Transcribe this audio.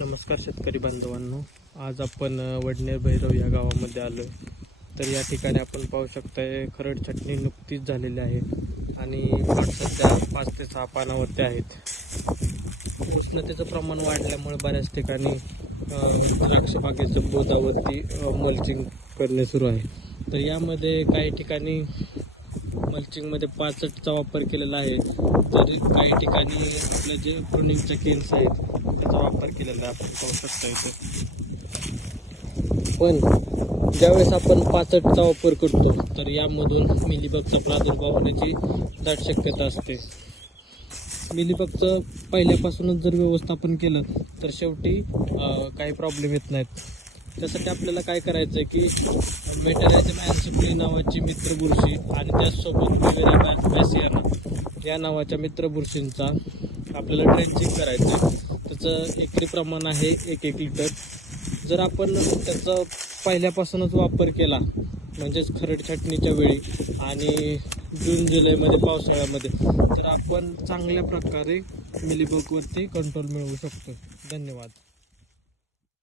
नमस्कार शेतकरी बांधवांनो. आज आपण वडनेर भैरव या गावामध्ये आलो तर या ठिकाणी आपण पाहू शकताय खरड चटणी नुकतीच झालेली आहे आणि प्लॉट सध्या पाच ते सहा पानावरती आहेत. उष्णतेचं प्रमाण वाढल्यामुळे बऱ्याच ठिकाणी द्राक्ष बागेचं बोधावरती मल्चिंग करणे सुरू आहे. तर यामध्ये काही ठिकाणी मल्चिंगमध्ये पाचटचा वापर केलेला आहे. तर काही ठिकाणी आपल्या जे प्रुनिंगच्या केन्स आहेत त्याचा वापर केलेला आहे. आपण पाहू शकता इथे. पण ज्यावेळेस आपण पाचटचा वापर करतो तर यामधून मिलीबगचा प्रादुर्भाव होण्याची दाट शक्यता असते. मिलीबगचं पहिल्यापासूनच जर व्यवस्थापन केलं तर शेवटी काही प्रॉब्लेम येत नाहीत. त्यासाठी आपल्याला काय करायचं आहे की मेटरायझम अँसिप्ली नावाची मित्र बुरशी आणि त्याचसोबत विवेरा या नावाच्या मित्र बुरशींचा आपल्याला ट्रेंचिंग करायचं आहे त्याचं एकरी प्रमाण आहे एक एक लिटर. जर आपण त्याचा पहिल्यापासूनच वापर केला म्हणजेच खरड छाटणीच्या वेळी आणि जून जुलैमध्ये पावसाळ्यामध्ये तर आपण चांगल्या प्रकारे मिलीबगवरती कंट्रोल मिळवू शकतो धन्यवाद.